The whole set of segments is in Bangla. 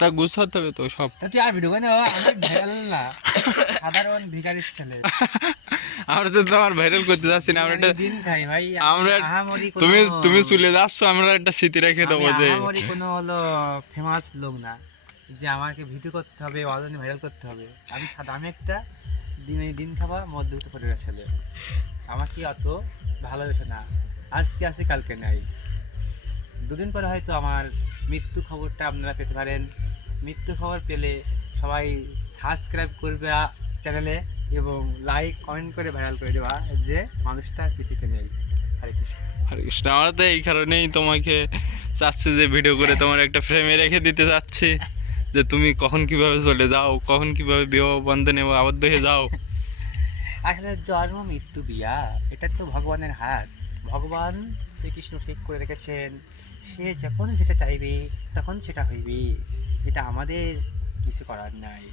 তা গুছাতে হবে তো সব। তুই আর ভিডিও করে আমি ভাইরাল না, সাধারণ ভিখারির ছেলে। আমরা তো তোমার ভাইরাল করতে যাচ্ছি না, আমরা একটা দিন খাই ভাই, আমরা আহামরি তুমি কোনো তুমি চলে যাচ্ছ, আমরা একটা স্মৃতি রেখে দেবো যে আহামরি কোনো হলো ফেমাস লোক না যে আমাকে ভিডিও করতে হবে, অনলাইনে ভাইরাল করতে হবে। আমি একটা দিন খাওয়া মধ্যবিত্ত পরিবারের ছেলে। আমাকে অত ভালোবেসে না, আজকে আছে কালকে নাই। দুদিন পরে হয়তো আমার মৃত্যু খবরটা আপনারা পেতে পারেন। মৃত্যু খবর পেলে সবাই সাবস্ক্রাইব করবে চ্যানেলে এবং লাইক কমেন্ট করে ভাইরাল করে দেওয়া যে মানুষটা পৃথিবীতে নেই। হরে কৃষ্ণ। হরে কৃষ্ণ। আমরা তো এই কারণেই তোমাকে চাচ্ছি যে ভিডিও করে তোমার একটা ফ্রেমে রেখে দিতে চাচ্ছি, যে তুমি কখন কিভাবে চলে যাও, কখন কিভাবে বিবাহ বন্ধনে আবদ্ধ হয়ে যাও। আসলে জন্ম মৃত্যু বিয়া এটা তো ভগবানের হাত। ভগবান শ্রীকৃষ্ণ ঠিক করে রেখেছেন, সে যখন যেটা চাইবে তখন সেটা হইবে। এটা আমাদের কিছু করার নাই।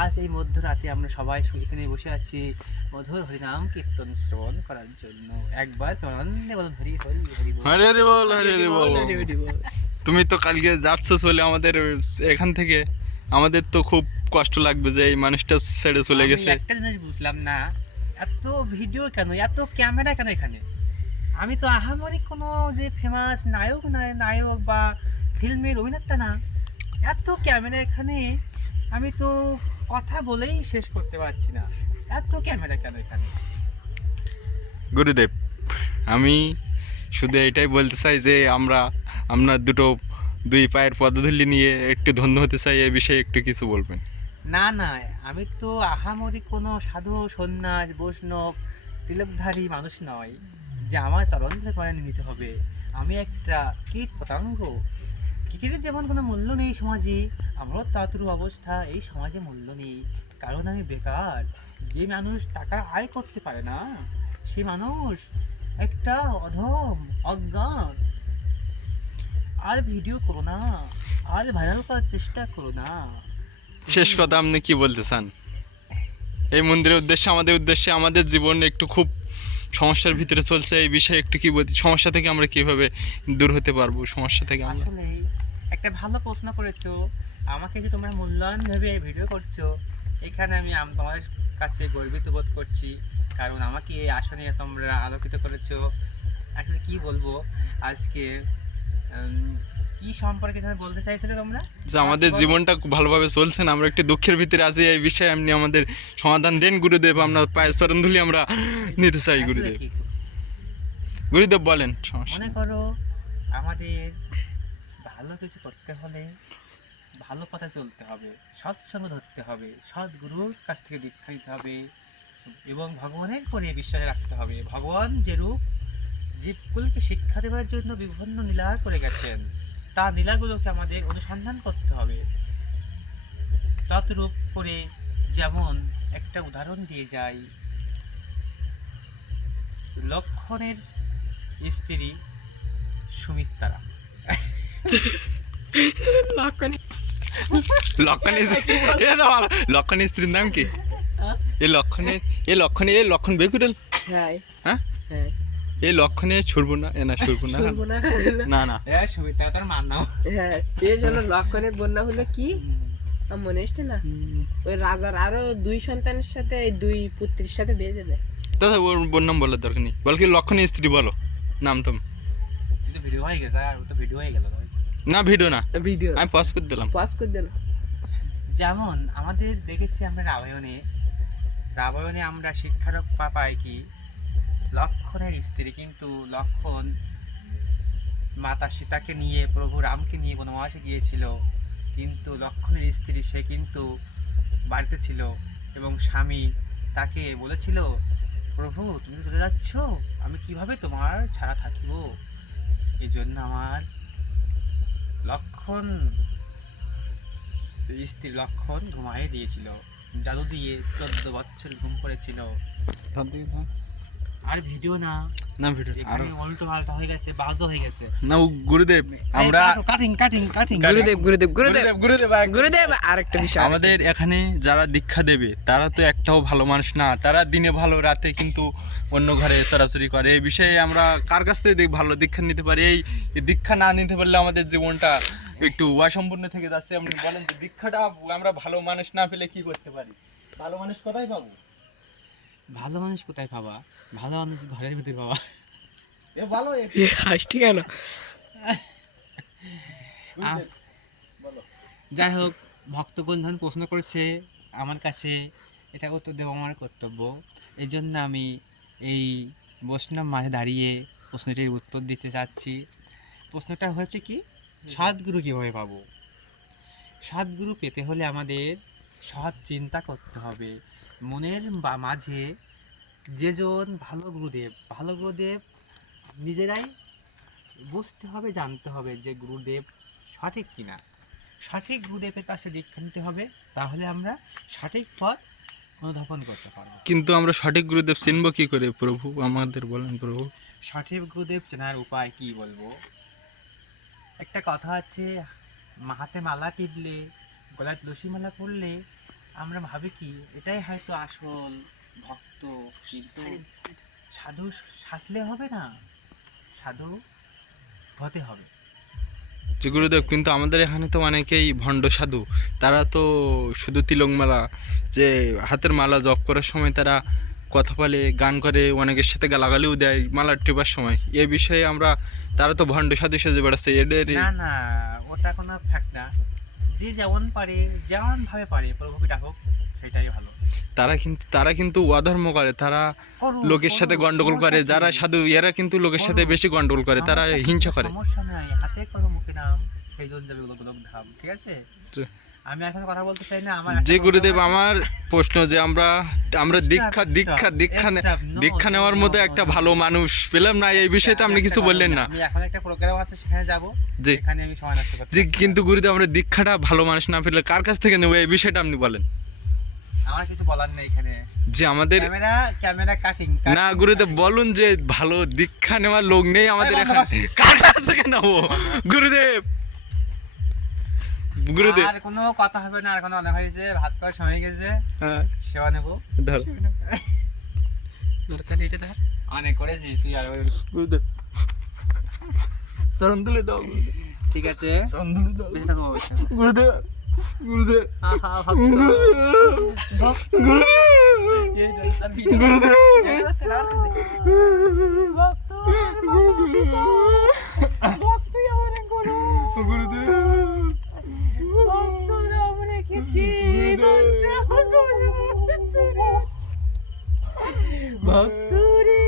আজ এই মধ্যরাতে আমরা সবাই এখানে বসে আছি মধুর হরিনাম কীর্তন শ্রবণ করার জন্য। একবার আনন্দে বলুন হরি হরি হরি বল। হরে হরে বল, হরে হরে বল। তুমি তো কালকে যাচ্ছ চলে আমাদের এখান থেকে, আমাদের তো খুব কষ্ট লাগবে যে এই মানুষটা ছেড়ে চলে গেছে। আমি একটা জিনিস বুঝলাম না, এত ভিডিও কেন, এত ক্যামেরা কেন এখানে? আমি তো আহামরি কোনো যে ফেমাস নায়ক বা ফিল্মের অভিনেতা না, এত ক্যামেরা এখানে আমি তো কথা বলেই শেষ করতে পারছি না। এত ক্যামেরা কেন এখানে? গুরুদেব, আমি শুধু এটাই বলতে চাই যে আমরা দুই পায়ের পদধূলি নিয়ে একটু ধন্য হতে চাই, এই বিষয়ে একটু কিছু বলবেন। না না, আমি তো আহামরি কোনো সাধু সন্ন্যাস বৈষ্ণব তিলকধারী মানুষ নয় যে আমার চরণ ধরে পায়ে নিতে হবে। আমি একটা কীট পতঙ্গ। কীটের যেমন কোনো মূল্য নেই সমাজে, আমারও তাতুর অবস্থা এই সমাজে মূল্য নেই, কারণ আমি বেকার। যে মানুষ টাকা আয় করতে পারে না সে মানুষ একটা অধম, অজ্ঞান। আর ভিডিও করো না, আর ভাইরাল করার চেষ্টা করো না। শেষ কথা আপনি কি বলতে চান এই মন্দিরের উদ্দেশ্যে, আমাদের উদ্দেশ্যে? আমাদের জীবন একটু খুব সমস্যার ভিতরে চলছে, এই বিষয়ে একটু কি বলতে, সমস্যা থেকে আমরা কিভাবে দূর হতে পারবো, সমস্যা থেকে আমরা? আসলে একটা ভালো প্রশ্ন করেছো। আমাকে যে তোমরা মূল্যায়ন ভেবে ভিডিও করছো, এখানে আমি তোমাদের কাছে গর্বিত বোধ করছি, কারণ আমাকে এই আসনে তোমরা আলোকিত করেছো। আসলে কি বলবো আজকে, কি সম্পর্কে তুমি বলতে চাইছিলে তোমরা? যে আমাদের জীবনটা খুব ভালোভাবে চলছে না, আমরা একটু দুঃখের ভিতরে আছি, এই বিষয়ে আপনি আমাদের সমাধান দেন গুরুদেব। আমরা পায়ের চরণ ধুলি আমরা নিতে চাই গুরুদেব। গুরুদেব বলেন সমস্যা। মনে করো আমাদের ভালো কিছু করতে হলে ভালো পথে চলতে হবে, সৎসঙ্গ ধরতে হবে, সৎ গুরুর কাছ থেকে দীক্ষা নিতে হবে এবং ভগবানের পরে বিশ্বাস রাখতে হবে। ভগবান যেরূপ জীবকুলকে শিক্ষা দেওয়ার জন্য বিভিন্ন লীলা করে গেছেন, তা লীলাগুলোকে আমাদের অনুসন্ধান করতে হবে। তৎরূপ করে যেমন একটা উদাহরণ দিয়ে যাই, লক্ষণের স্ত্রী সুমিত্রা। লক্ষণের স্ত্রীর নাম কি? লক্ষণ বেকুরেল। হ্যাঁ, এই লক্ষণে ছুড়বো না, ছুড়বো না, না না, সুমিত্রা তার মার নাম। লক্ষণের বন্যা হলো কি মনে আসছে না, ওই রাজার আরো 2 সন্তানের সাথে 2 পুত্রের সাথে বিয়ে দেয়। দাদা ওর নাম বলার দরকার নেই, বল কি লক্ষণের স্ত্রী বলো নাম। তুমি ভিডিও হয়ে গেছে, আর তো ভিডিও হয়ে গেল না, ভিডিও না, ভিডিও আমি পজ করে দিলাম। যেমন আমাদের দেখেছি আমরা রামায়ণে আমরা শিক্ষারক পাই কি, লক্ষণের স্ত্রী কিন্তু লক্ষণ মাতা সীতাকে নিয়ে, প্রভু রামকে নিয়ে বনবাসে গিয়েছিল, কিন্তু লক্ষণের স্ত্রী সে কিন্তু বাড়িতে ছিল এবং স্বামী তাকে বলেছিল, প্রভু তুমি চলে যাচ্ছ, আমি কিভাবে তোমার ছাড়া থাকিব? এই জন্য আমার স্ত্রী লক্ষণ ঘুমাইয়ে দিয়েছিল, জাদু দিয়ে 14 বছর ঘুম পড়েছিল। আর ভিডিও না, না ভিডিও এখানে উল্টো পাল্টা হয়ে গেছে, বাজও হয়ে গেছে। না গুরুদেব, আমরা কাটিং গুরুদেব আরেকটা বিষয়, আমাদের এখানে যারা দীক্ষা দেবে তারা তো একটাও ভালো মানুষ না, তারা দিনে ভালো রাতে কিন্তু অন্য ঘরে সরাসরি করে। এই বিষয়ে আমরা কার কাছ থেকে ভালো দীক্ষা নিতে পারি? এই দীক্ষা না নিতে পারলে আমাদের জীবনটা একটু অসম্পূর্ণ থেকে যাচ্ছে। আপনি বলেন যে দীক্ষাটা আমরা ভালো মানুষ না পেলে কি করতে পারি? ভালো মানুষ কোথায় পাবো? ভালো মানুষ কোথায় পাবা? ভালো মানুষ ঘরের ভিতরে পাবা। এ ভালো হাসটি কেন? বলো। যাই হোক, ভক্তগণ যখন প্রশ্ন করেছে আমার কাছে, এটা উত্তর দেওয়া আমার কর্তব্য। এই জন্য আমি এই বৈষ্ণব মাঝে দাঁড়িয়ে প্রশ্নটির উত্তর দিতে চাচ্ছি। প্রশ্নটা হচ্ছে কি, সদ্গুরু কীভাবে পাবো? সদ্গুরু পেতে হলে আমাদের সৎ চিন্তা করতে হবে। মনের মাঝে যেজন ভালো গুরুদেব নিজেরাই বুঝতে হবে, জানতে হবে যে গুরুদেব সঠিক কিনা। সঠিক গুরুদেবের কাছে দীক্ষা নিতে হবে, তাহলে আমরা সঠিক পথ অনুধাবন করতে পারবো। কিন্তু আমরা সঠিক গুরুদেব চিনব কি করে প্রভু? আমাদের বলেন প্রভু। সঠিক গুরুদেব চেনার উপায় কি বলবো? একটা কথা আছে, হাতে মালা টিপলে, গলায় তুলসী মালা পরলে আমরা ভাবি কি এটাই হয়তো আসল ভক্ত। কিন্তু সাধু সাজলে হবে না, সাধু হতে হবে। যে গুরুদেব, কিন্তু আমাদের এখানে তো অনেকেই ভণ্ড সাধু, তারা তো শুধু তিলকমালা, যে হাতের মালা জপ করার সময় তারা কথা বলে, গান করে, অনেকের সাথে গালাগালিও দেয় মালা টিপার সময়। এই বিষয়ে আমরা, তারা তো ভণ্ড সাধু সেজে বেড়াচ্ছে, এদের না না, ওটা কোনো ফ্যাক্ট না। যে যেমন পারে, যেমন ভাবে পারে প্রভুকে ডাকুক, সেটাই ভালো। তারা কিন্তু অধর্ম করে, তারা লোকের সাথে গন্ডগোল করে। যারা সাধু এরা কিন্তু লোকের সাথে বেশি গন্ডগোল করে, তারা হিংসা করে। সমস্যা নাই, হাতে করো মুখে নাম, সেই জন যাবে গোলক ধাম। ঠিক আছে, আমি এখন কথা বলতে চাই না। আমার যে গুরুদেব, আমার প্রশ্ন যে আমরা দীক্ষা নেওয়ার মতো একটা ভালো মানুষ পেলাম না, এই বিষয়ে তো আপনি কিছু বললেন না। আমি এখন একটা প্রোগ্রাম আছে, সেখানে যাব, জি। এখানে আমি সময় নষ্ট করতে যে চাচ্ছি না। কিন্তু গুরুদেব, আমরা দীক্ষাটা ভালো মানুষ না পেলে কার কাছ থেকে নেবো, এই বিষয়টা আপনি বলেন। আমার কিছু বলার নেই এখানে, যে আমাদের ক্যামেরা কাটিং না গুরুদেব, বলুন যে ভালো দীক্ষা নেওয়ার লোক নেই আমাদের এখানে, কার কাছ থেকে নেবো গুরুদেব? আর কোনো কথা হবে না, আর কোনো অনেক হয়েছে, ভাত খাওয়ার সময় হয়ে গেছে, হ্যাঁ, সেবা নেবো। ধর তাহলে এটা ধর, অনেক করেছি তুই। আর গুরুদেব, চরণ তুলে দাও গুরুদেব। ঠিক আছে, চরণ তুলে দাও বেঁচে থাকো অবশ্যই। গুরুদেব। গুরুদেব, আহা, ভক্ত। এই দর্শন ভিডিও। গুরুদেব, দেখা যাচ্ছে না, আর কাছে দেখ। ভক্ত, ভক্তই আমার গুরু। গুরুদেব, ভক্ত নাম রেখেছি, ভক্ত রে।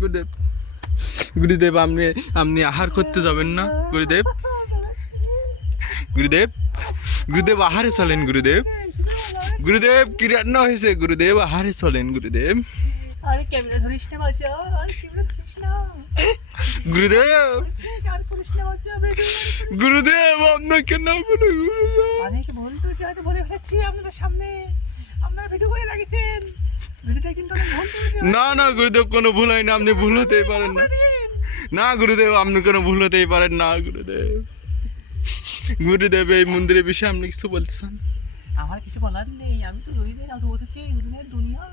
গুরুদেব, গুরুদেব, আপনি আহার করতে যাবেন না গুরুদেব? গুরুদেব, গুরুদেব আহারে চলেন গুরুদেব। গুরুদেব, কি রান্না হয়েছে গুরুদেব? আহারে চলেন গুরুদেব। আরে ক্যামেরা ধরিস না বাচ্চা, আর ক্যামেরা ধরিস না। গুরুদেব, আর করিস না বাচ্চা, ভিডিও করিস। গুরুদেব, আপনাকে না বলে গুরুদেব। অনেক বন্ধু হয়তো বলে ফেলেছি আপনাদের সামনে, আপনারা ভিডিও করে রাখছেন, ভিডিওটা কিন্তু অনেক ভুল করে না না গুরুদেব, কোনো ভুল হয় না, আপনি ভুল হতেই পারেন না। না গুরুদেব, আপনি কোনো ভুল হতেই পারেন না গুরুদেব। গুরুদেব, এই মন্দিরের বিষয়ে আপনি কিছু বলতে চান? আমার কিছু বলার নেই, আমি তো দুদিনের আগে বলতেছি, দুদিনের দুনিয়া।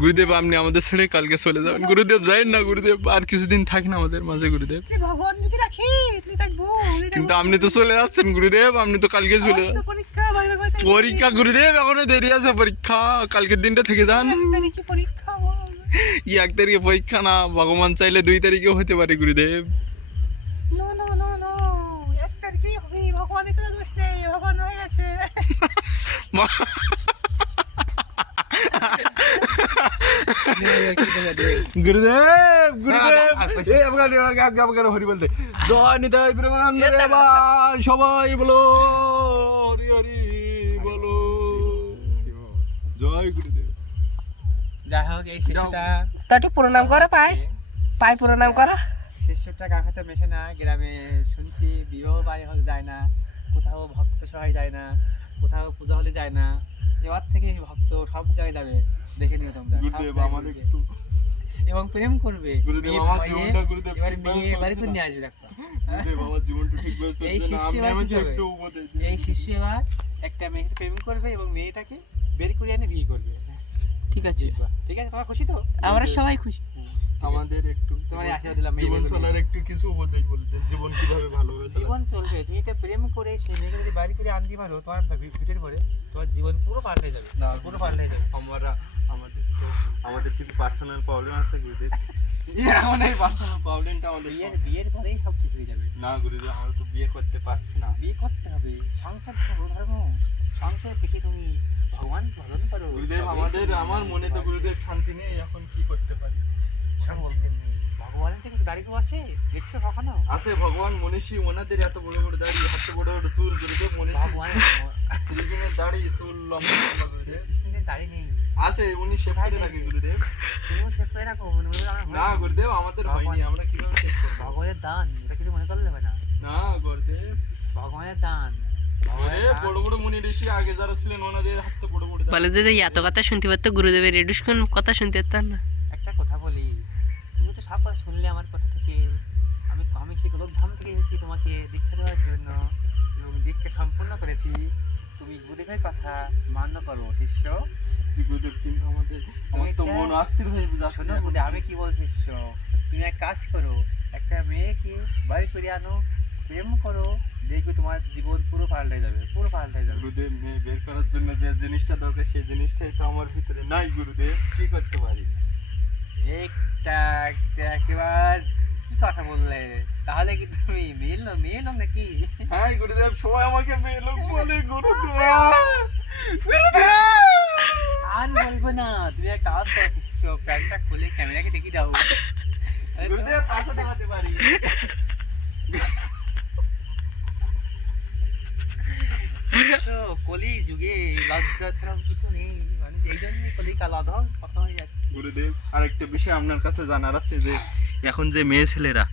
গুরুদেব, আপনি আমাদের ছেড়ে কালকে চলে যাবেন গুরুদেব। যাইন না গুরুদেব, আর কিছুদিন থাকেন আমাদের মাঝে গুরুদেব। যে ভগবান যদি রাখে তুই থাকবো। কিন্তু আপনি তো চলে যাচ্ছেন গুরুদেব, আপনি তো কালকে চলে যান। পরীক্ষা ভাই ভাই পরীক্ষা গুরুদেব, এখনো দেরি আছে পরীক্ষা, কালকের দিনটা থেকে যান। তারিখে পরীক্ষা বল। 1 তারিখে পরীক্ষা না, ভগবান চাইলে 2 তারিখেও হতে পারে গুরুদেব। নো নো নো নো, 1 তারিখেই হবে, ভগবানের কোনো দোষ নেই, ভগবান হয়ে গেছে। গুরুদেব, গুরুদেব, এই আপনার হরি বলতে জয় নিতাই প্রেমানন্দ রে ভাই, সবাই বলো হরি হরি বলো, জয় গুরুদেব। যাই হোক, এই শিশুটা তা একটু প্রণাম করো, পাই প্রণাম করো। শিশুটা কার সাথে মেশে না। গ্রামে শুনছি বিবাহ বাড়ি হলে যায় না, কোথাও ভক্ত সবাই যায় না, কোথাও পূজা হলে যায় না। এবার থেকে ভক্ত সব জায়গায় যাবে, দেখে নিও তোমরা। গুরুদেব, আমাদের একটু এবং প্রেম করবে। গুরুদেব, মেয়ে আমার পাইয়ে জীবনটা গুরুদেব এবার ঠিক মেয়ে ভাবে বাড়িতে চলছে নিয়ে না। আসবে দেখো। গুরুদেব, আমার জীবনটা ঠিকভাবে চলছে এই না, শিষ্য আপনি এবার আমাকে কি করবে? একটু উপদেশ দিন। এই শিষ্য এবার একটা মেয়েকে প্রেম করবে এবং মেয়েটাকে বের করে এনে বিয়ে করবে। ঠিক আছে, ঠিক আছে, তোমরা খুশি তো? আমরা সবাই খুশি। আমাদের একটু তোমার আশীর্বাদ দিলাম, মেয়ে জীবন বলে। চলার একটু কিছু উপদেশ বলতেন, জীবন কিভাবে ভালোভাবে চলে। জীবন চলবে, তুমি এটা প্রেম করে সেই মেয়েকে যদি বাড়ি করে আনতে পারো তোমার ভিতরে করে, তোমার জীবন পুরো পাল্টে যাবে, না, পুরো পাল্টে যাবে। আমাদের কিছু পার্সোনাল প্রবলেম আছে গুরুদেব। এখন এই পার্সোনাল প্রবলেমটা আমাদের বিয়ের পরেই সব ঠিক হয়ে যাবে। না গুরুদেব, আমরা তো বিয়ে করতে পারছি না। বিয়ে করতে হবে, সংসার ধর্ম, সংসার থেকে তুমি ভগবান ভজন করো। গুরুদেব আমার মনে তো গুরুদেব শান্তি নেই, এখন কি করতে পারি। ভগবানের থেকে দাঁড়িয়ে আছে, দেখছো কখনো? আছে ভগবান মনীষী, ওনাদের এত বড় বড় দাড়ি, এত বড় বড় চুল গুরুদেব, মনীষী ভগবানের শ্রীদিনের দাড়ি, চুল লম্বা লম্বা গুরুদেব। কৃষ্ণের দাঁড়িয়ে নেই, আছে, উনি শেভ করে রাখে গুরুদেব। তুমিও সেভ করে রাখো, মনে মনে আমার না গুরুদেব, আমাদের হয়নি, আমরা কিভাবে শেভ করবো? ভগবানের দান, এটা কিছু মনে করলে হবে না। না গুরুদেব, ভগবানের দান, আরে বড় বড় মুনি ঋষি আগে যারা ছিলেন ওনাদের হাতে বড় বড় দাড়ি। বলে যে এত কথা শুনতে পারতো, গুরুদেবের এডুকেশন কথা শুনতে পারতাম না। একটা কথা বলি, তুমি তো সব কথা শুনলে আমার কথা থেকে। আমি সেই গোলকধাম থেকে এসেছি তোমাকে দীক্ষা দেওয়ার জন্য, এবং দীক্ষা সম্পূর্ণ করেছি। তুমি গুরুদেবের কথা মান্য করো শিষ্য। জি গুরুদেব, কিন্তু আমার তো মন অস্থির হয়ে যাচ্ছে। শোনো গুরু, আমি কি বলছি শিষ্য, তুমি এক কাজ করো, একটা মেয়েকে বাড়ি করে আনো, প্রেম করো, দেখবে তোমার জীবন পুরো পাল্টে যাবে, পুরো পাল্টে যাবে। গুরুদেব, মেয়ে বের করার জন্য যে জিনিসটা দরকার সেই জিনিসটাই তো আমার ভিতরে নাই গুরুদেব, কি করতে পারি? একটা একেবারে কি কথা বললে, তাহলে কি তুমি মেয়ে লোক নাকি? হ্যাঁ গুরুদেব, সবাই আমাকে মেয়ে লোক বলে গুরুদেব। গুরুদেব আর বলবো না, তুমি এক কাজ করো শিষ্য, প্যান্টটা খুলে ক্যামেরাকে দেখি দাও। গুরুদেব, পাশে দেখাতে পারি। শিষ্য, কলি যুগে লজ্জা ছাড়া কিছু নেই, মানে এই জন্য কলি কালাধন কথা হয়ে যাচ্ছে। গুরুদেব, আরেকটা বিষয় আপনার কাছে জানার আছে, যে এখন যে মেয়ে ছেলেরা